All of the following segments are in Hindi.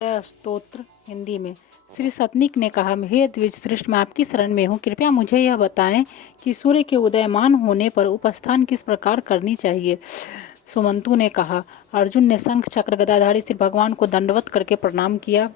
स्तोत्र हिंदी में। श्री सतनिक ने कहा, हे द्विज श्रेष्ठ, मैं आपकी शरण में हूँ। कृपया मुझे यह बताएं कि सूर्य के उदयमान होने पर उपस्थान किस प्रकार करनी चाहिए। सुमंतु ने कहा। अर्जुन ने शंख चक्र गदाधारी श्री भगवान को दंडवत करके प्रणाम किया।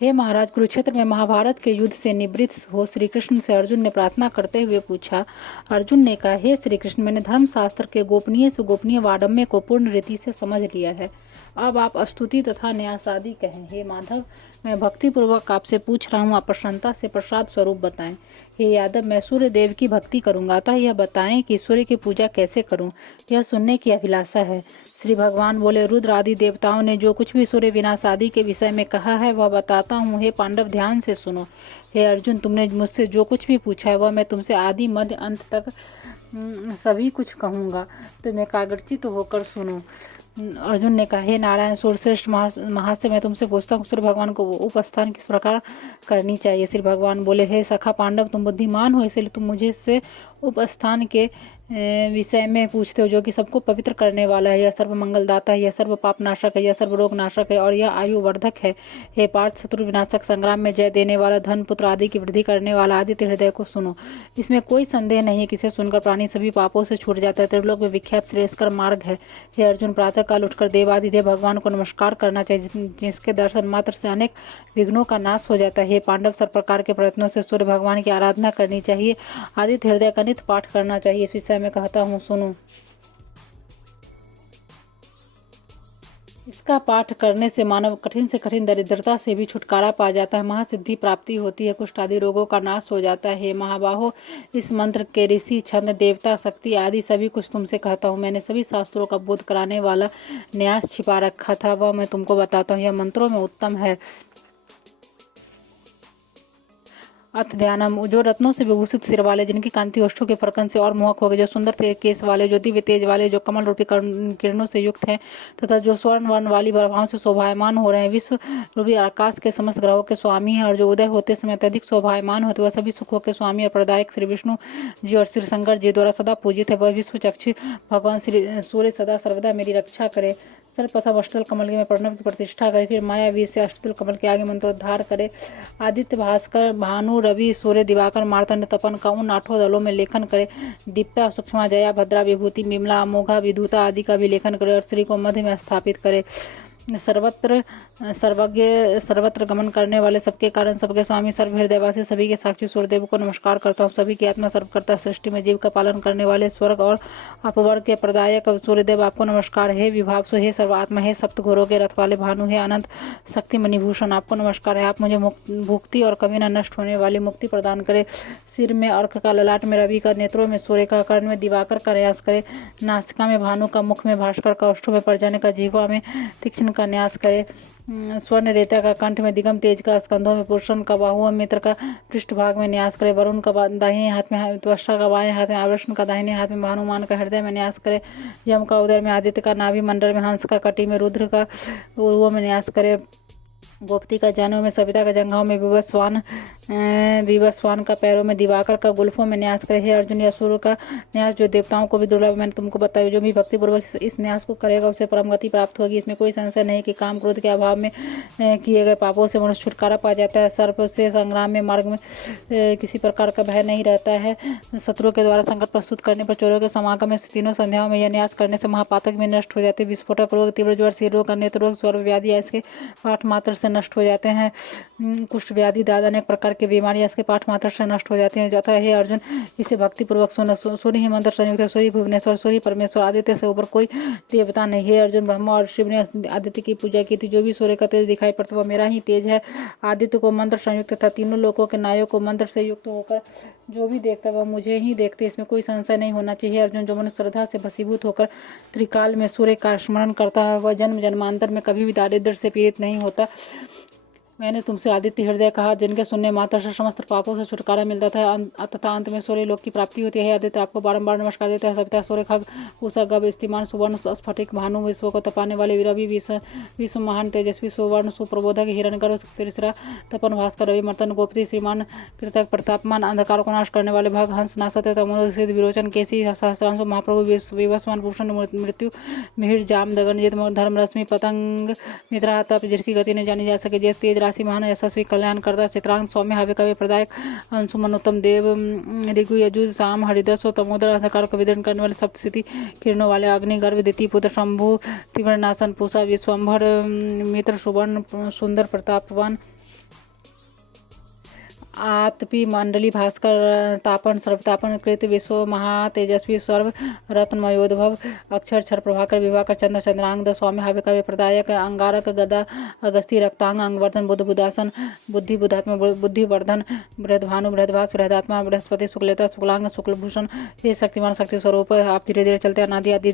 हे महाराज, कुरुक्षेत्र में महाभारत के युद्ध से निवृत्त हो श्री कृष्ण से अर्जुन ने प्रार्थना करते हुए पूछा। अर्जुन ने कहा, हे श्री कृष्ण, मैंने धर्मशास्त्र के गोपनीय सुगोपनीय वाडम्य को पूर्ण रीति से समझ लिया है। अब आप स्तुति तथा न्यास आदि कहें। हे माधव, मैं भक्तिपूर्वक आपसे पूछ रहा हूँ, आप प्रसन्नता से प्रसाद स्वरूप बताएं। हे यादव, मैं सूर्य देव की भक्ति करूंगा, अतः यह बताएं कि सूर्य की पूजा कैसे करूं, यह सुनने की अभिलाषा है। श्री भगवान बोले, रुद्र आदि देवताओं ने जो कुछ भी सूर्य विनाश आदि के विषय में कहा है वह बताता हूँ। हे पांडव, ध्यान से सुनो। हे अर्जुन, तुमने मुझसे जो कुछ भी पूछा है वह मैं तुमसे आदि मध्य अंत तक सभी कुछ कहूँगा, तो मैं एकाग्रचित्त होकर सुनो। अर्जुन ने कहा, हे नारायण सूर्यश्रेष्ठ महाशय, मैं तुमसे पूछता हूँ, सूर्य भगवान को उपस्थान किस प्रकार करनी चाहिए। श्री भगवान बोले, हे सखा पांडव, तुम बुद्धिमान हो, इसलिए तुम मुझे से उपस्थान के विषय में पूछते हो, जो कि सबको पवित्र करने वाला है। यह सर्व मंगलदाता है, यह सर्व पाप नाशक है, यह सर्व रोग नाशक है और यह आयु वर्धक है। हे पार्थ, शत्रु विनाशक, संग्राम में जय देने वाला, धन पुत्र आदि की वृद्धि करने वाला आदित्य हृदय को सुनो। इसमें कोई संदेह नहीं है कि इसे सुनकर प्राणी सभी पापों से छूट जाता है। त्रिलोक में विख्यात श्रेयस्कर मार्ग है। हे अर्जुन, प्रातः काल उठकर देवादिदेव भगवान को नमस्कार करना चाहिए, जिसके दर्शन मात्र से अनेक विघ्नों का नाश हो जाता है। हे पांडव, सब प्रकार के प्रयत्नों से सूर्य भगवान की आराधना करनी चाहिए। आदित्य हृदय का नित्य पाठ करना चाहिए। इस विषय में कहता हूँ, सुनो। इसका पाठ करने से मानव कठिन से कठिन दरिद्रता से भी छुटकारा पा जाता है, महासिद्धि प्राप्ति होती है, कुष्ठ आदि रोगों का नाश हो जाता है। हे महाबाहो, इस मंत्र के ऋषि, छंद, देवता, शक्ति आदि सभी कुछ तुमसे कहता हूँ। मैंने सभी शास्त्रों का बोध कराने वाला न्यास छिपा रखा था, वह मैं तुमको बताता हूँ। यह मंत्रों में उत्तम है। अथ ध्यानम, जो रत्नों से विभूषित सिर वाले, जिनकी कांति ओष्ठों के फरकन से और मोहक हो गए, जो सुंदर केस वाले, जो दिव्य तेज वाले, जो कमल रूपी किरणों से युक्त हैं, तथा जो स्वर्ण वर्ण वाली प्रभाओं से शोभायमान हो रहे हैं, विश्व रूपी आकाश के समस्त ग्रहों के स्वामी हैं, और जो उदय होते समय अत्यधिक शोभायमान होते, वह सभी सुखों के स्वामी और प्रदायक श्री विष्णु जी और श्री शंकर जी द्वारा सदा पूजित है। वह विश्व चक्षु भगवान श्री सूर्य सदा सर्वदा मेरी रक्षा करे। सर्वप्रथम अष्टदल कमल में प्रणव की प्रतिष्ठा करे, फिर माया बीज से अष्टदल कमल के आगे मंत्रोद्धार करे। आदित्य, भास्कर, भानु, रवि, सूर्य, दिवाकर, मार्तंड, तपन का उन 8 दलों में लेखन करे। दीप्ता, सूक्ष्मा, जया, भद्रा, विभूति, विमला, अमोघा, विधुता आदि का भी लेखन करे और श्री को मध्य में स्थापित करे। सर्वत्र सर्वज्ञ, सर्वत्र गमन करने वाले, सबके कारण, सबके स्वामी, सर्व हृदयवासी, सभी के साक्षी सूर्यदेव को नमस्कार करता हूँ। सभी की आत्मा सर्वकर्ता, सृष्टि में जीव का पालन करने वाले, स्वर्ग और अपवर्ग के प्रदायक सूर्यदेव आपको नमस्कार। हे विभावसु, हे सर्वात्मा, हे सप्त घोरों के रथ वाले भानु, हे अनंत शक्ति मणिभूषण, आपको नमस्कार है। आप मुझे भुक्ति और कभी न नष्ट होने वाली मुक्ति प्रदान करे। सिर में अर्क का, ललाट में रवि का, नेत्रों में सूर्य का, कर्ण में दिवाकर का न्यास करे। नासिका में भानु का, मुख में भास्कर का, ओष्ठों में पर्जन्य का, जिह्वा में तीक्ष्ण का न्यास करे। स्वर्ण रेता का, कंठ में दिगम तेज का, स्कंधों में पुरुषन का, बाहुओं में मित्र का, पृष्ठभाग में न्यास करे। वरुण का दाहिने हाथ में, त्वष्टा का बाएं हाथ में, आवर्षण का दाहिने हाथ में, भानुमान का हृदय में न्यास करे। यम का उदर में, आदित्य का नाभि मंडल में, हंस का कटी में, रुद्र का उर्वों में न्यास करे। गोपती का जानों में, सविता का जंघाओं में, विवस्वान का पैरों में, दिवाकर का गुल्फों में न्यास करे। हे अर्जुन, यह सूर्य का न्यास जो देवताओं को भी दुर्लभ, मैंने तुमको बताया। जो भी भक्तिपूर्वक इस न्यास को करेगा उसे परम गति प्राप्त होगी। इसमें कोई संशय नहीं कि काम क्रोध के अभाव में किए गए पापों से मनुष्य छुटकारा पा जाता है। सर्प से संग्राम में मार्ग में किसी प्रकार का भय नहीं रहता है। शत्रुओं के द्वारा संकट प्रस्तुत करने पर, चोरों के समागम में, तीनों संध्याओं में यह न्यास करने से महापातक भी नष्ट हो जाते। विस्फोटक रोग, तीव्र ज्वर, सिर रोग, नेत्र रोग, स्वर व्याधि इसके पाठ मात्र से नष्ट हो जाते हैं। कुष्ठ व्याधि, दाद, अनेक प्रकार की बीमारियां इसके पाठ मात्र से नष्ट हो जाती हैं। जाता है, हे अर्जुन, इसे भक्ति पूर्वक सुनो। सूर्य ही मंत्र संयुक्त है। सूर्य भुवनेश्वर, सूर्य परमेश्वर, आदित्य से ऊपर कोई देवता नहीं। हे अर्जुन, ब्रह्मा और शिव ने आदित्य की पूजा की थी। जो भी सूर्य का तेज दिखाई पड़ता वह मेरा ही तेज है। आदित्य को मंत्र संयुक्त था। तीनों लोकों के नायक को मंत्र से युक्त होकर जो भी देखता वह मुझे ही देखते, इसमें कोई संशय नहीं होना चाहिए। अर्जुन, जो मनुष्य श्रद्धा से भसीभूत होकर त्रिकाल में सूर्य का स्मरण करता है वह जन्म जन्मांतर में कभी भी दारिद्र्य से पीड़ित नहीं होता। मैंने तुमसे आदित्य हृदय कहा, जिनके सुनने मात्र से समस्त पापों से छुटकारा मिलता था तथा अंत में सूर्य लोक की प्राप्ति होती है। आदित्य आपको बारंबार नमस्कार देते हैं। सविता, सूर्य, खग, उषा, गभ, स्तिमान, सुवर्ण, स्फटिक, भानु, विश्व को तपाने वाले रवि, विश्व महान तेजस्वी, सुवर्ण, सुप्रबोधक, हिरण्यगर्भ, तीसरा तपन, भास्कर, रवि, मर्तन, गोपति, श्रीमान, कृतक, प्रतापमान, अंधकार को नाश करने वाले भग, हंस, नासत, तमोद, सिद्ध, विरोचन, केसी, सहस्रांशु, महाप्रभु, विवस्वान, भूषण, मृत्यु, मिहिर, जाम, दगनजित, धर्म, रश्मि, पतंग, मित्रा, तप, जिसकी गति नहीं जानी जा सके, जैसे तेज, राशि, महान, यशस्वी, कल्याणकर्ता, चित्रांग, सौम्य, हव्य, कवि, प्रदायक, अंशुमन, उत्तम, देव, ऋगु, यजुज, साम, हरिदस, तमोदर, अंधकार को विदीर्ण करने वाले, सप्तसिद्धि किरणों वाले, अग्नि, गर्भ, द्वितीय पुत्र, शंभु, त्रिवर्णासन, पूषा, विश्वम्भर, मित्र, सुवर्ण, सुंदर, प्रतापवान, आतपी, मंडली, भास्कर, तापन, सर्वतापन, कृत, विश्व, महा तेजस्वी, सर्व रत्नमयोद्भव, अक्षर, क्षर, प्रभाकर, विभाकर, चंद्र, चंद्रांग, स्वामी, हव्य, कवि, प्रदायक, अंगारक, गदा, अगस्ती, रक्तांग, अंगवर्धन, बुद्ध, बुदासन, बुद्धि, बुद्धात्मा, बुद्धिवर्धन, बृहद्भानु, बृहदभास, बृहदात्मा, बृहस्पति, शुक्लेता, शुक्लांग, शुक्लभूषण, हे शक्तिमान, शक्ति स्वरूप, आप धीरे धीरे चलते, अनादि आदि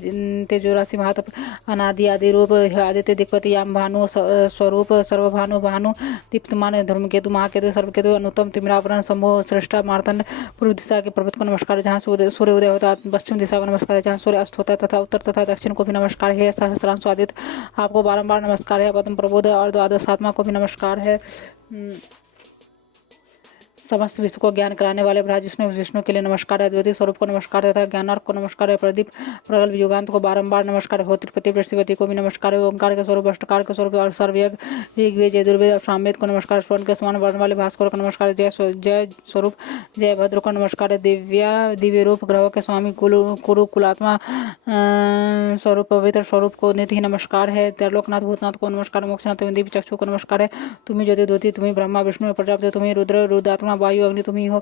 तेजोराशि, महातप, अनादि आदि रूप, आदित्य, दिक्पति, याम, भानु स्वरूप, सर्वभानु, भानु, दीप्तमान, धर्मकेतु, महाकेतु, सर्वकेतु, अनुत्तम, तिमिरावरण, शंभु, श्रेष्ठा, मार्तंड, पूर्व दिशा के पर्वत को नमस्कार, जहाँ सूर्य उदय होता है, पश्चिम दिशा को नमस्कार है, जहाँ सूर्य अस्त होता है, तथा उत्तर तथा दक्षिण को भी नमस्कार है। सहस्त्रांश आदित्य, आपको बारंबार नमस्कार है। पद्म प्रबोध और द्वादश आत्मा को भी नमस्कार है। समस्त विश्व को ज्ञान कराने वाले विष्णु के लिए नमस्कार है। द्वितीय स्वरूप को नमस्कार है तथा ज्ञानार्क को नमस्कार है। प्रदीप, प्रगल्भ, युगांत को बारंबार नमस्कार है। होत्रिपति, बृहस्पति को भी नमस्कार है। ओंकार के स्वरूप, अष्टकार के स्वरूप और सर्वयज्ञ, ऋग्वेद, यजुर्वेद और सामवेद को नमस्कार। स्वर्ण के समान वर्ण वाले भास्कर को नमस्कार है। जय स्वरूप, जय भद्र को नमस्कार है। दिव्य रूप, ग्रहों के स्वामी, कुरु कुलात्मा स्वरूप, पवित्र स्वरूप को निधि ही नमस्कार है। त्रैलोकनाथ, भूतनाथ को नमस्कार। मोक्षनाथ एवं दिव्य चक्षु को नमस्कार है। तुम्ही ज्योति, तुम्ही ब्रह्मा, विष्णु, प्रजापति, तुम्ही रुद्र, रुद्रात्मा, वायु, अग्नि तुम ही हो।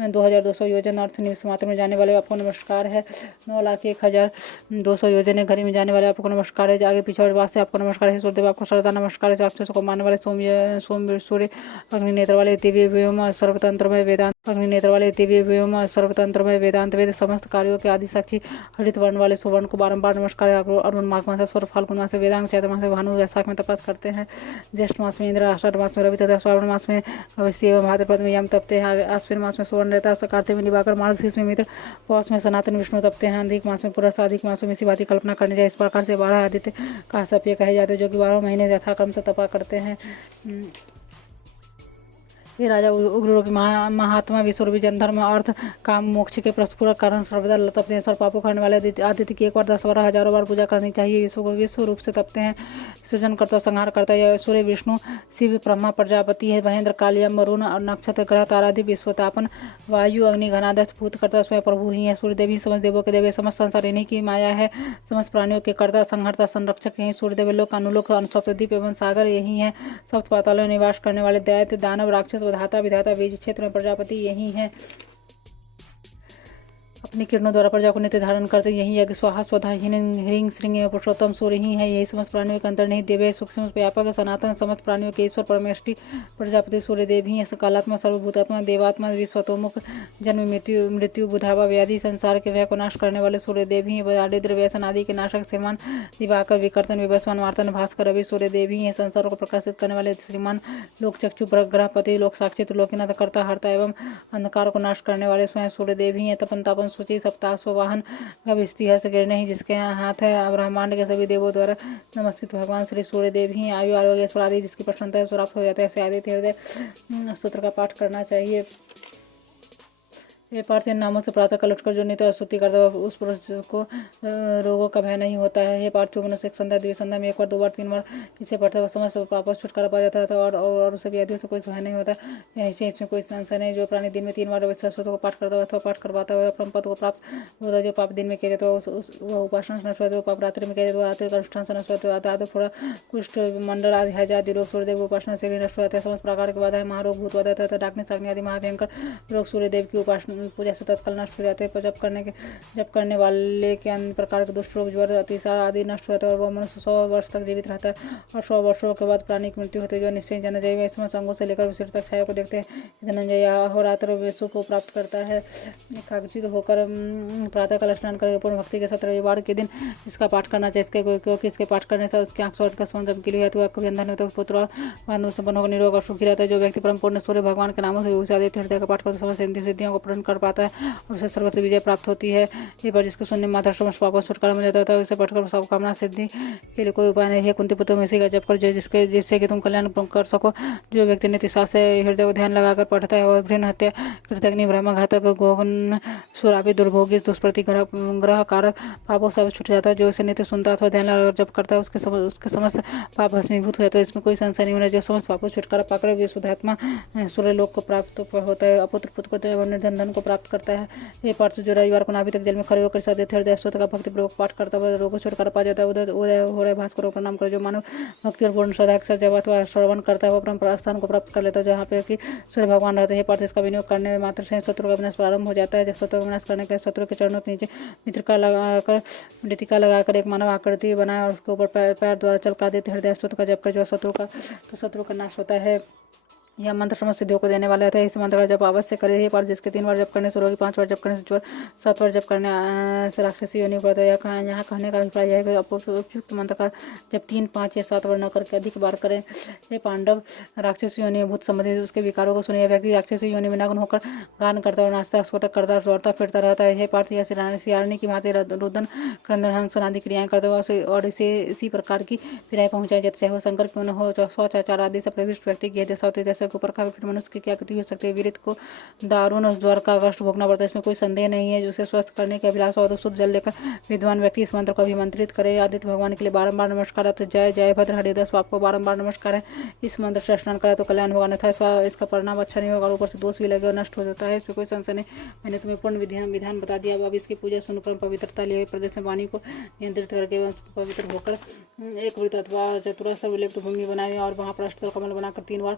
2200 योजन अर्थ निमिष मात्र में जाने वाले आपको नमस्कार है। 9,01,200 योजन घड़ी में जाने वाले आपको नमस्कार है। आगे पीछे और वास से आपको नमस्कार है। सूर्यदेव आपको श्रद्धा नमस्कार है। राक्षसों को मारने वाले सोम सूर्य, अग्नि नेत्र वाले दिव्य व्योम, सर्वतंत्र में वेदांत, अग्नि नेत्र वाले दिव्य व्योम, सर्वतंत्र में वेदांत वेद, समस्त कार्यों के आदि साक्षी, हरित वर्ण वाले सुवर्ण को बारंबार नमस्कार है। अरुण माघ मास, स्वर्ग फाल्गुन मास, वेदांग, चैत्र मास, भानु, वैशाख में तपस करते हैं। ज्येष्ठ मास में इंद्र, आषाढ़ मास में रवि तथा श्रावण मास में अवश्य एवं भाद्रपद में यम तपते हैं। आश्विन मास में सुवर्ण रहता है। कार्तिक में दिवाकर, मार्गशीर्ष में मित्र, पौष में सनातन विष्णु तपते हैं। अधिक मास में पुरुष, अधिक मासों में इसी बात की कल्पना करनी चाहिए। इस प्रकार से 12 आदित्य का सप्य कहे जाते हैं, जो कि 12 महीने यथाक्रम से तपा करते हैं। ये राजा उग्र रूपी महात्मा विश्वरूपी जनधर्म, अर्थ, काम, मोक्ष के प्रस्फुर कारण सर्वदा तपते हैं। सर्व पापों करने वाले आदित्य की 1 बार 10 बार हजारों बार पूजा करनी चाहिए। विश्व रूप से तपते हैं। सृजन करता, संहार करता है। सूर्य, विष्णु, शिव, ब्रह्मा, प्रजापति है। महेंद्र, कालियम, वरुण और नक्षत्र, ग्रह, तारादि, विश्वतापन, वायु, अग्नि, घनादक्ष, भूत करता स्वयं प्रभु ही है। सूर्यदेव ही समस्त देवों के देव, समस्त संसार इन्हीं की माया है। समस्त प्राणियों के कर्ता, संहर्ता, संरक्षक यही सूर्यदेव। लोक, अनुलोक, सप्तद्वीप एवं सागर यही है। सप्त पातालों में निवास करने वाले दैत्य, दानव, राक्षस, धाता, विधाता, बीज क्षेत्र में प्रजापति यही है। अपनी किरणों द्वारा प्रजा को नित्य धारण करते यही यज्ञ, स्वाहा, स्वधा, ह्रीं, श्रींग एवं पुरुषोत्तम सूर्य ही है। यही समस्त प्राणियों के अंतर नहीं, दिव्य, सूक्ष्म, व्यापक, सनातन, समस्त प्राणियों के ईश्वर, परमेष्टि, प्रजापति सूर्यदेव ही है। कालात्मा, सर्वभूतात्मा, देवात्मा, विश्वतोमुख, जन्म, मृत्यु, बुढ़ापा, व्याधि, संसार के व्यय को नाश करने वाले सूर्यदेव ही है। दारिद्र्य, व्यसन आदि के नाशक, श्रीमान, दिवाकर, विकर्तन, विवस्वान, मार्तन, भास्कर, रवि, सूर्यदेव ही है। संसारों को प्रकाशित करने वाले श्रीमान, लोक चक्षु, ग्रहपति, लोक साक्षी, लोकनाथ, कर्ता, हर्ता एवं अंधकार को नाश करने वाले स्वयं सूर्यदेव ही है। तपन, तापन, सूची, सप्ताह, वाहन, गविस्ती से गिरने ही जिसके हाथ है। ब्रह्मांड के सभी देवों द्वारा नमस्कृत भगवान श्री सूर्यदेव ही आयु, आरोग्य, ऐश्वर्य आदि जिसकी प्रसन्नता है प्राप्त हो जाता है। ऐसे आदित्य हृदय सूत्र का पाठ करना चाहिए। ये पार्थ नामों से प्रातः काल उठकर जो नित्य स्तुति करता है उस पुरुष को रोगों का भय नहीं होता है। ये पार्थ जो मनुष्य एक संध्या, द्वितीय संध्या में 1 बार, 2 बार, 3 बार इसे पढ़ता है समस्त पापों से छुटकारा पा जाता है और उसे व्याधियों से कोई भय नहीं होता। इसमें कोई संशय नहीं। जो प्राणी दिन में 3 बार स्तुति को पाठ करता है अथवा पाठ करवाता है परम पद को प्राप्त होता है। जो पाप दिन में किया जाता है वह उपासना से नष्ट होता है। पाप रात्रि में किया जाता है रात्रि का अनुष्ठान से नष्ट होता है। आदि थोड़ा कुष्ठ, मंडल आदि हैजादि रोग सूर्यदेव उपासना से भी नष्ट होता है। समस्त प्रकार के बाधा है, महारोग, भूत बाधा तथा डाकने, अग्नि आदि महाभयंकर रोग सूर्यदेव की उपासना पूजा से तत्काल नष्ट हो जाते हैं। जप करने वाले के अन्य प्रकार के दुष्ट रोग, ज्वर, अतिसार आदि नष्ट होता है और वह मनुष्य 100 वर्ष तक जीवित रहता है और 100 वर्षों के बाद प्राणी की मृत्यु होती है। जो निश्चय जाना चाहिए वह समस्त अंगों से लेकर सिर तक छाया को देखते हैं। धनंजय अहोरात्र वेशु को प्राप्त करता है। एकाग्रचित होकर प्रातःकाल स्नान करके पूर्ण भक्ति के साथ रविवार के दिन इसका पाठ करना चाहिए, क्योंकि इसके पाठ करने से उसकी आंख स्वर्ग का संबंध के लिए हेतु है। कभी अंधन होता पुत्र और मानव संपन्न होकर निरोग और सुखी रहता है। जो व्यक्ति परम पूर्ण सूर्य भगवान के नामों से विभूषित हृदय का पाठ करते समस्त सिद्धियों को पूर्ण कर पाता है और उसे सर्वत्र विजय प्राप्त होती है। ये पर जिसको सुनने मात्र समस्त पापों से छुटकारा मिल जाता है, उसे पढ़कर सब कामना सिद्धि के लिए कोई उपाय नहीं है। कुंती पुत्र में इसी का जप कर जिससे कि तुम कल्याण कर सको। जो व्यक्ति नित्य से हृदय को ध्यान लगाकर पढ़ता है और भ्रूण हत्या, कृतज्ञ, ब्रह्मघातक, गोगन, सुरापी, दुर्भोगी, दुष्प्रति ग्रह कारक पापों से छूट जाता है। जो इसे नित्य सुनता अथवा ध्यान लगाकर जप करता है उसके समस्त पाप भस्मीभूत हो जाता है। इसमें कोई संशय नहीं होना। जो समस्त पापों छुटकारा पाकर विशुद्धात्मा सूर्य लोक को प्राप्त होता है, अपुत्र पुत्र एवं निर्धन धन को प्राप्त करता है। ये पार्थ जो रविवार को नाभि तक जल में खड़े होकर साधे हृदय स्तोत्र का भक्तिपूर्वक पाठ करता है रोग को छुटकारा पा जाता है। उदय हो रहे भास्कर को प्रणाम कर जो मानव भक्ति और पूर्ण श्रद्धा के साथ जब अथवा श्रवण करता है वो अपना स्थान को प्राप्त कर लेता है जहाँ पे कि सूर्य भगवान रहते हैं। पार्थ इसका विनियोग करने में मात्र से शत्रु का विनाश प्रारंभ हो जाता है। जब शत्रु का विनाश करने के शत्रु के चरणों के नीचे मृतिका लगाकर एक मानव आकृति बनाए और उसके ऊपर पैर द्वारा चलका देते हृदय स्तोत्र का जप कर जो शत्रु का नाश होता है। यह मंत्र समस्त सिद्धियों को देने वाला है। इस मंत्र का जप अवश्य करे। ही पर जिसके 3 बार जप करने से रोगी, 5 बार जप करने से ज्वर, 7 बार जप करने से राक्षसी योनि पड़ता है। यहाँ कहने का अभिप्राय यह है कि उपयुक्त मंत्र का जब 3, 5 या 7 बार न करके अधिक बार करें। ये पांडव राक्षसी योनि में भूत संबंधित उसके विकारों को सुने। व्यक्ति राक्षसी योनि में नग्न होकर गान करता और नाचता स्फोटक करता दौड़ता फिरता रहता है। यह पार्थ या सियारणी की भांति रुदन, क्रंदन, हंसन आदि क्रियाएं करता है और इसे इसी प्रकार की पीड़ाएं पहुंचाई जाती है, चाहे वो शंकर क्यों न हो। शौचाचार आदि से प्रविष्ट व्यक्ति की दशा होती है। जैसे ऊपर का फिर मनुष्य की क्या गति हो सकती है। वीरित को दारुण ज्वर का कष्ट भोगना पड़ता है, इसमें कोई संदेह नहीं है। उसे स्वस्थ करने के अभिलाषा हो तो शुद्ध जल लेकर विद्वान व्यक्ति इस मंत्र को अभिमंत्रित करे। आदित्य भगवान के लिए बारंबार नमस्कार। जय जय भद्र हरिदास आपको बारंबार नमस्कार है। इस मंत्र से स्नान करे तो कल्याण होगा, अन्यथा इसका परिणाम अच्छा नहीं होगा और ऊपर से दोष भी लगे और नष्ट हो जाता है। इसमें कोई संशय नहीं। मैंने तुम्हें पूर्ण विधान बता दिया। अब इसकी पूजा सुनकर पवित्रता लिए प्रदेश में वाणी को नियंत्रित करके पवित्र होकर एक वृत्त अथवा चतुरस्र विलिप्त भूमि बनाए और वहाँ पर अष्टदल कमल बनाकर 3 बार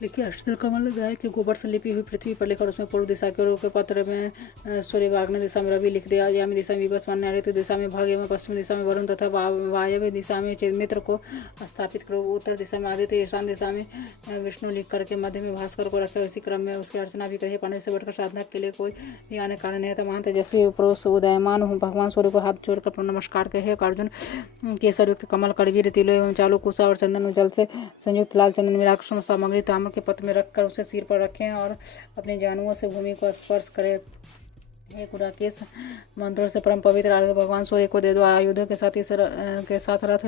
देखिए अष्टदल कमल गाय के गोबर से लिपी हुई पृथ्वी पर लेकर उसमें पूर्व दिशा के ओर के पत्र में सूर्य, आग्नेय दिशा में रवि लिख दिया। यामी दिशा में विवस्वान, नैऋत्य दिशा में भाग्य में, पश्चिम दिशा में वरुण तथा वायव्य दिशा में मित्र को स्थापित करो। उत्तर दिशा में आदित्य, ईशान दिशा में विष्णु लिख करके मध्य में भास्कर को रखे। इसी क्रम में उसकी अर्चना भी करिए। पांडव से बढ़कर साधना के लिए कोई भी आने कारण नहीं था। महान तेजस्वी पुरुष उदयमान भगवान सूर्य को हाथ जोड़कर नमस्कार कहे। अर्जुन केसरयुक्त कमल, कड़वीर, तिलो एवं चालू, कुशा और चंदन जल से संयुक्त लाल चंदन मिलाकर सामग्री ताम्र के पत्र में रखकर उसे सिर पर रखें और अपने जानुओं से भूमि को स्पर्श करें। हे गुडाकेश, मंत्रों से परम पवित्र अर्घ्य भगवान सूर्य को दे दो। आयुधों के साथ रथ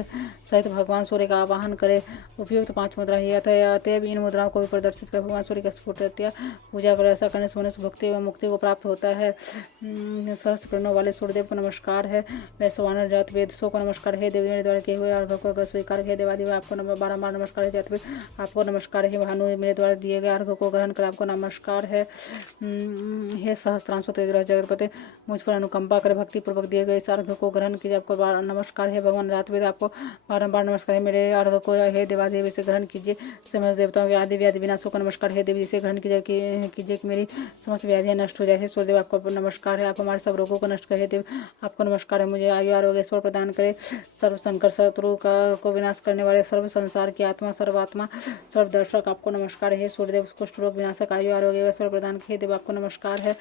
सहित भगवान सूर्य का आवाहन करे। उपयुक्त 5 मुद्रा ही अतएव इन मुद्राओं को भी प्रदर्शित कर भगवान सूर्य का स्फुटत्या पूजा करो। ऐसा करने से मनुष्य भक्ति एवं मुक्ति को प्राप्त होता है। सहस्त्र किरणों वाले सूर्यदेव को नमस्कार है। वैश्वानर जात वेद सो को नमस्कार है। देवी द्वारा किए हुए अर्घ को स्वीकार है। देवादेव आपको बारंबार नमस्कार है। जात वेद आपको नमस्कार है। भानु मेरे द्वारा दिए गए अर्घ को ग्रहण कर आपको नमस्कार है। हे सहस्त्रांशो तेज जगतपते, मुझ पर अनुकंपा करे। भक्ति पूर्वक दिए गए इस अर्घ को ग्रहण कीजिए। आपको नमस्कार है। भगवान रातवेद आपको बारंबार नमस्कार है। मेरे अर्घ को हे देवादेव इसे ग्रहण कीजिए। समस्त देवताओं के आदि व्याधि विनाशों का नमस्कार है। देवी इसे ग्रहण कीजिए कि मेरी समस्त व्याधियां नष्ट हो जाए। सूर्यदेव आपको नमस्कार है। आप हमारे सब रोगों को नष्ट करे। देव आपको नमस्कार है। मुझे आयु आरोग्य ईश्वर प्रदान करे। सर्व संकट शत्रु को विनाश करने वाले सर्व संसार की आत्मा सर्वात्मा सर्वदर्शक आपको नमस्कार है। सूर्यदेव कुष्ठ रोग विनाशक आयु आरोग्य ईश्वर प्रदान किए। देव आपको नमस्कार है।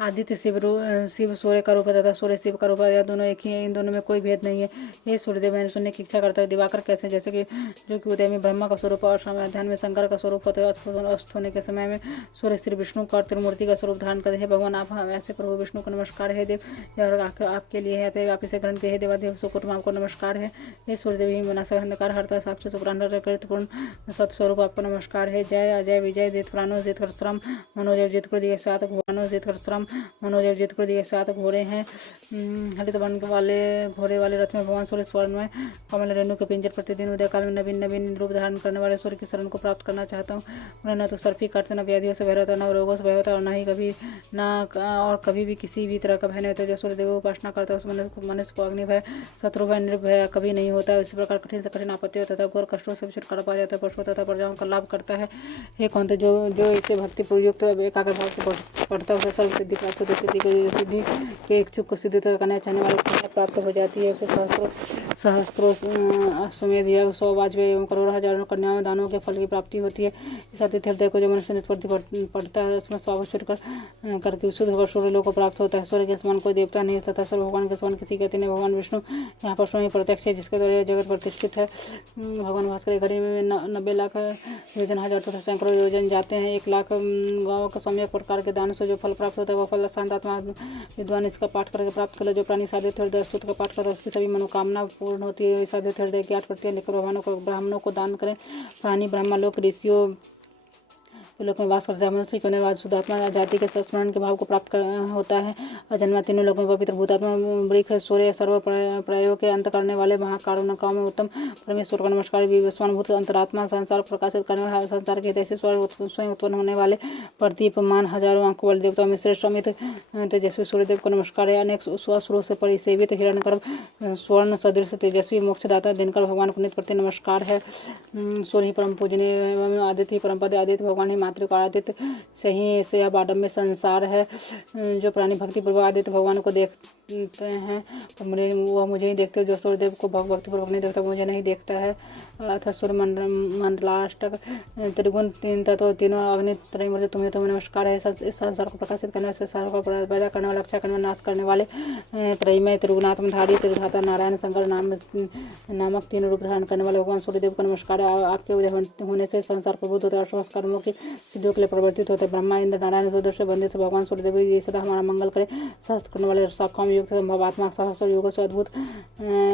आदित्य शिव सूर्य का रूप तथा सूर्य शिव का रूप, यह दोनों एक ही है। इन दोनों में कोई भेद नहीं है। ये सूर्यदेव मैंने सुनने की इच्छा करता है। दिवाकर कैसे, जैसे कि जो कि उदय में ब्रह्मा का स्वरूप और ध्यान में शंकर का स्वरूप होता है। अस्त होने के समय में सूर्य श्री विष्णु का त्रिमूर्ति का स्वरूप धारण करते हैं। भगवान आप ऐसे प्रभु विष्णु को नमस्कार है। देव यह आपके लिए है, आप इसे ग्रहण किए। देवादेव सुकुटुम आपको नमस्कार है। ये सूर्यदेव ही विनाशक अंधकार हरता साक्षी सुप्रांडकृतपूर्ण सत्स्वरूप आपको नमस्कार है। जय अजय विजय जित प्राणो जित कर श्रम मनोजय जित कर दिए सात भुवनो जित कर श्रम मनोजय जितपुर दिए 7 घोड़े हैं। हरित वर्ण वाले घोड़े वाले रथ में भगवान सूर्य स्वर्ण में कमल रेणु के पिंजर प्रतिदिन उदय काल में नवीन नवीन रूप धारण करने वाले सूर्य की शरण को प्राप्त करना चाहता हूँ। उन्हें न तो सर्फी करते, न व्याधियों से भय होता, न रोगों से भय होता, और न ही कभी भी किसी भी तरह का भय नहीं होता। जो सूर्य देव उपासना करता है उस मनुष्य को अग्नि भय, शत्रु भय, निर्भय कभी नहीं होता। इसी प्रकार कठिन से कठिन आपत्तियों तथा घोर कष्टों से छुटकारा पा जाता है। पशुओं तथा प्रजाओं का लाभ करता है। हे कौंते, जो इसे भक्ति पूर्वयुक्त एकाग्र भाव से पढ़ता है उसे सर्व सिद्धि प्राप्त होती है। सिद्धि को सिद्धि के इच्छुक को सिद्धि तक करना चाहने वाले को प्राप्त हो जाती है। उसे सहस्त्रों अश्वमेध यज्ञ, 100 वाजपेयी एवं करोड़ों हजारों कन्याओं दानों के फल की प्राप्ति होती है। इस आदित्य हृदय को जो मनुष्य नित्य पढ़ता है उसमें पाप छुटकर करके शुद्ध होकर सूर्य लोक को प्राप्त होता है। सूर्य के समान कोई देवता नहीं तथा सूर्य भगवान के समान किसी गति नहीं। भगवान विष्णु यहाँ पर स्वयं प्रत्यक्ष है, जिसके द्वारा जगत प्रतिष्ठित है। भगवान भास्कर घड़ी में 90 लाख योजन, हजार तथा सैकड़ों योजन जाते हैं। 1 लाख गाँव का सम्यक प्रकार के दान से जो फल प्राप्त होता है वह फल शांतात्मा विद्वान इसका पाठ करके प्राप्त कर। जो प्राणी साधित हृदय स्तुति का पाठ करता है उसकी सभी मनोकामना पूर्ण होती है। साधित हृदय की 8 प्रतियां लेकर ब्राह्मणों को दान करें। प्राणी ब्रह्मलोक ऋषियों लोक में वास करता है। मनुष्य को बाद शुद्धात्मा जाति के संस्मरण के भाव को प्राप्त होता है। अजन्मा तीनों लोगों में पवित्र भूतात्मा वृक्ष सूर्य सर्व प्रयों के अंत करने वाले महाकारुणिकाओं में उत्तम परमेश्वर का नमस्कार। विश्वानुभूत अंतरात्मा संसार प्रकाशित करने वाले संसार के हितैषी स्वयं उत्पन्न होने वाले प्रदीपमान हजारों आंखों वाले देवताओं में श्रेष्ठ अमित तेजस्वी सूर्यदेव को नमस्कार है। अनेक स्वसुरों से परिसेवित हिरण्यगर्भ स्वर्ण सदृश तेजस्वी मोक्षदाता दिनकर भगवान को नित्य प्रति नमस्कार है। सूर्य ही परम पूजनीय एवं आदित्य परम पद आदित्य भगवान ही मातृका आदित्य सही से अब आडम्य में संसार है। जो प्राणी भक्ति पूर्वक आदित्य भगवान को देखते हैं वह मुझे ही देखते हैं। जो सूर्यदेव को भक्ति पूर्वक नहीं देखता मुझे नहीं देखता है। अर्थात सूर्य मंडलाष्टक त्रिगुण तीन तत्व तीनों अग्नि त्रयमूर्ति तुम्हें नमस्कार है। इस संसार को प्रकाशित करने वाले, संसार को पैदा करने वाले, रक्षा करने वाले, नाश करने वाले त्रयमय त्रिगुणात्मधारी त्रिधाता नारायण शंकर नामक 3 रूप धारण करने वाले भगवान सूर्यदेव को नमस्कार है। आपके उदय होने से संसार प्रबुद्ध होता है और समस्त कर्मों की सिद्धियों के लिए प्रवर्तित होते हैं। ब्रह्मा इंद्र नारायण रुद्र से बंदित भगवान सूर्यदेव ये सदा हमारा मंगल करे। सहस्त्र करने वाले शाखाओं युक्त संभवात्मा सहस्त्र युगों से अद्भुत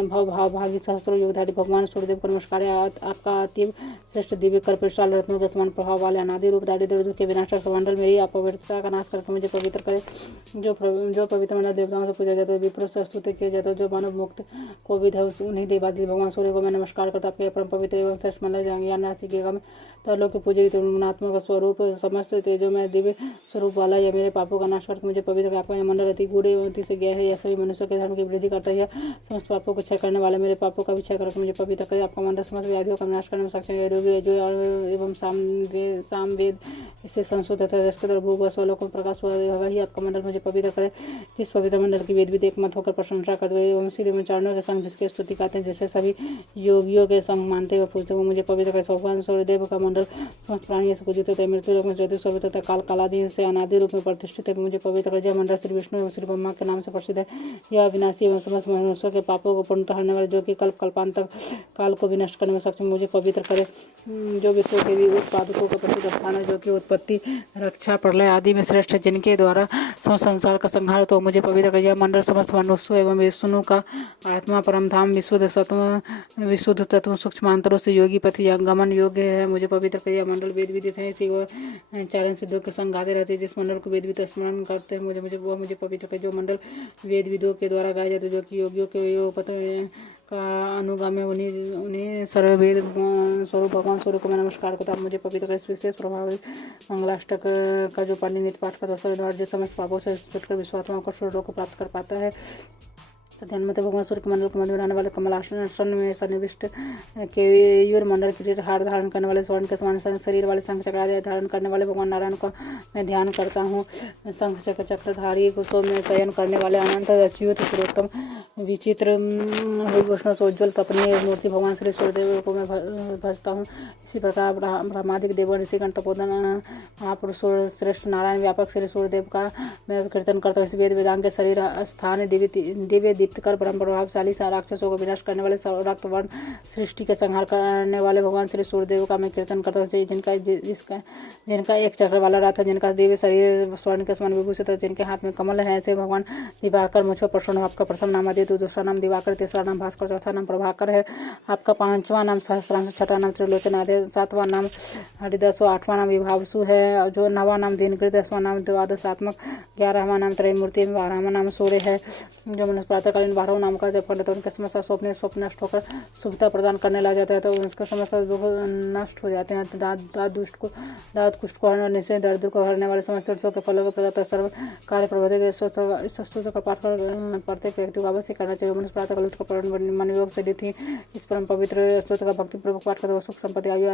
भावी सहस्त्रों योगधारी भगवान सूर्यदेव को नमस्कार है। आपका अति श्रेष्ठ दिव्य कर विशाल रत्नों के समान प्रभाव वाले अनादि रूप दारिद्र दुख के विनाशक मंडल मेरी अपवित्रता का नाश करके मुझे पवित्र करे। जो पवित्र मंडल देवताओं से पूजा जाता है, विप्रों से स्तुति किया जाता है, जो मानव मुक्त को विध है उन्हीं देवादि भगवान सूर्य को मैं नमस्कार करता हूँ। आपके परम पवित्र एवं श्रेष्ठ मंडल ज्ञान राशि के गम तरलों के पूजे त्रिगुणात्मक स्वरूप समस्त तेजों में दिव्य स्वरूप वाला यह मेरे पापों का नाश करके मुझे पवित्र। आपका यह मंडल अति गूढ़ एवं अति से गया है। यह सभी मनुष्य के धर्म की वृद्धि करता है। समस्त पापों को क्षय करने वाले मेरे पापों का भी क्षय करके मुझे पवित्र करे। आपका मंडल समस्त व्याधियों का नाश करने में सक्षम है। रोगी जो एवं सामवेद इससे संशोध तथा भूगोलों को प्रकाश हुआ वही आपका मंडल मुझे पवित्र करे। जिस पवित्र मंडल की वेद विद एक मत होकर प्रशंसा करते हुए एवं सीधे चरणों के संग जिसके स्तुति गाते हैं, जैसे सभी योगियों के संग मानते हुए पूछते हुए मुझे पवित्र करे। भगवान सूर्यदेव का मंडल समस्त प्राणियों से पूजित होता है। मृत्यु लोक में ज्योति स्वरूप तथा काल कालादि से अनादि रूप में प्रतिष्ठित है। मुझे पवित्र करे। यह मंडल श्री विष्णु एवं श्री ब्रह्मा के नाम से प्रसिद्ध है। यह अविनाशी एवं समस्त मनुष्यों के पापों को पूर्णतः हरने वाले, जो कि कल्पांत काल को भी नष्ट करने में सक्षम मुझे पवित्र करे। जो विश्व के भी उत्पादकों का प्रसिद्ध स्थान है, जो कि उत्पत्ति रक्षा प्रलय आदि में श्रेष्ठ है, जिनके द्वारा समस्त संसार का संहार तो मुझे पवित्र करे। यह मंडल समस्त मनुष्यों एवं विष्णु का आत्मा परम धाम विशुद्ध सत्व विशुद्ध तत्व सूक्ष्मांतरों से योगी पति गमन योग्य है, मुझे पवित्र करे। यह मंडल वेद विदित है। इसी वो चारण सिद्धों के संग गाते रहते हैं। जिस मंडल को वेद विद स्मरण करते हैं मुझे पवित्र करे। जो मंडल वेद विदों के द्वारा गाया जाता है, जो कि योगियों के योग पति का अनुगामी उन्हें सर्ववेद स्वरूप भगवान स्वरूप को मैं नमस्कार करता हूँ। मुझे पवित्र कर। इस विशेष प्रभावी मंगलाष्टक का जो पाली नित्य पाठ करता है जो समस्त पापों से छुटकर विश्वात्मा को सूर्य को प्राप्त कर पाता है। ध्यानमत भगवान सूर्य के मंडल को मध्य में रहने वाले कमलासन में सन्निविष्ट केयूर मंडल किरीट हार धारण करने वाले स्वर्ण के समान शरीर वाले शंख चक्र आदि धारण करने वाले भगवान नारायण को मैं ध्यान करता हूँ। शंख चक्रधारी कुशों में शयन करने वाले अनंत अच्युत पुरुषोत्तम विचित्र उज्ज्वल तपनीय मूर्ति भगवान श्री सूर्यदेव को मैं भजता हूँ। इसी प्रकार ब्रह्मादिक देव ऋषिगण तपोधन महापुरुष श्रेष्ठ नारायण व्यापक श्री सूर्यदेव का मैं कीर्तन करता हूँ। इस वेद वेदांग के शरीर स्थान दिव्य दीप्त कर परम प्रभावशाली राक्षसों को विनाश करने वाले रक्तवर्ण सृष्टि के संहार करने वाले भगवान श्री सूर्यदेव का मैं कीर्तन करता हूँ, जिनका एक चक्र वाला रथ है, जिनका दिव्य शरीर स्वर्ण के समान विभूषित है, जिनके हाथ में कमल है, ऐसे भगवान दिवाकर मुझ पर प्रसन्न हो। आपका प्रथम नाम आदित्य, दूसरा नाम दिवाकर, तीसरा नाम भास्कर, चौथा नाम प्रभाकर है। आपका पांचवां नाम सहस्रांश, छठा नाम त्रिलोचन, सातवां नाम हरिदसो, आठवां नाम विभावसु है, जो नवा नाम दीनकृत, 10वां नाम द्वादशात्मक, 11वां नाम त्रयमूर्ति, 12वां नाम सूर्य है। जो मनुष्य प्रातःकालीन 12 नाम का जप करता है उनके समस्त स्वप्न नष्ट होकर शुभता प्रदान करने लग जाता है, तो उनके समस्त दुख नष्ट हो जाते हैं। दांत कुष्ठ को हरने और निश्चय दर्द को हरने वाले समस्त तीर्थों के फलों को प्रदाता सर्व कार्य प्रबंधित इस स्तोत्र का पाठ कर प्रत्येक व्यक्ति को अवश्य करना चाहिए। मनुष्य प्रातःकाल उठकर मन योग से थी इस परम पवित्र स्तोत्र का भक्ति पूर्वक पाठ करते सुख संपत्ति आयु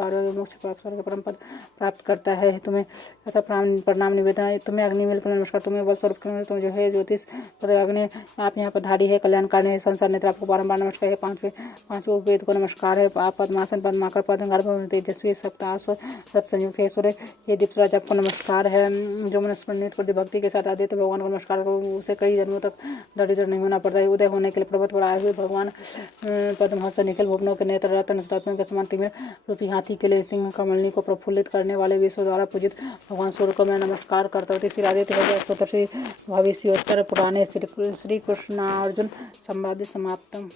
आरोग्य मोक्ष परम पद प्राप्त करता है। तुम्हें ऐसा प्रणाम निवेदन, तुम्हें अग्निमिल का नमस्कार, तुम्हें बल स्वरूप तुम जो है ज्योतिष अग्नि आप यहाँ पर धारी है, कल्याणकारी है, संसार नेत्र आपको बारंबार नमस्कार है। पांचवें वेद को नमस्कार है। आप पद्मासन पद्माकर पद गर्भ तेजस्वी सप्ताश्व रथ संयुक्त है। सूर्य ये दीप्तराज आपको नमस्कार है। जो मनुष्य नृत्य भक्ति के साथ आदित्य भगवान को नमस्कार को उसे कई जन्मों तक दरिद्र नहीं होना पड़ता है। उदय होने के लिए पर्वत पर आए हुए भगवान पद्महस्त निखिल भुवनों के नेत्र रत्नों के समान तिमिर रूपी हाथी के लिए सिंह कमलनी को प्रफुल्लित करने वाले विश्व द्वारा पूजित भगवान सूर्य को मैं नमस्कार करता हूँ। श्री आदित्य स्तोत्र श्री भविष्योत्तर पुराणे श्री कृष्ण अर्जुन संवाद समाप्तम।